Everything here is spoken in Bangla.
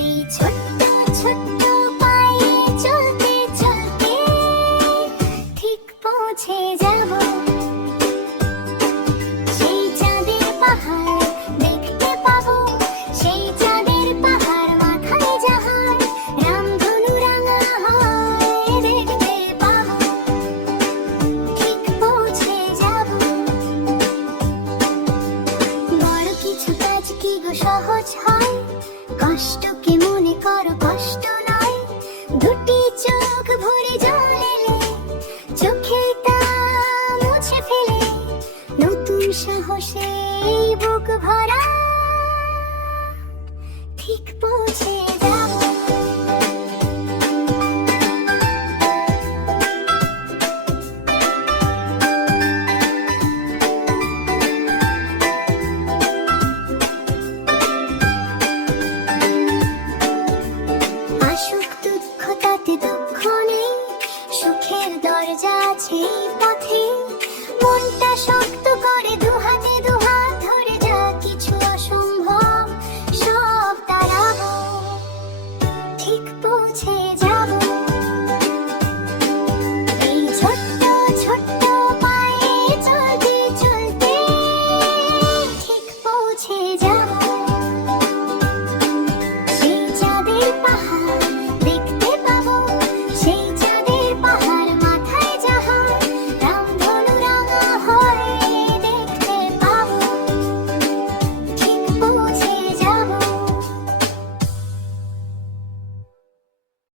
এই ছোট্ট ছোট্ট পায়ে চলতে চলতে ঠিক পৌঁছে যাব সেই চাঁদের পাহাড় দেখতে পাবো, সেই চাঁদের পাহাড় মাথায় যাহার রামধনু রাঙা হয় দেখতে পাবো, ঠিক পৌঁছে যাব। বড় কিছু কাজ কি গো সহজ হয়, কষ্টকে মনে করো কষ্ট নয়, দুটি চোখ ভরে জল এলে চোখে তা মুছে ফেলে নতুন সাহসে বুক ভরা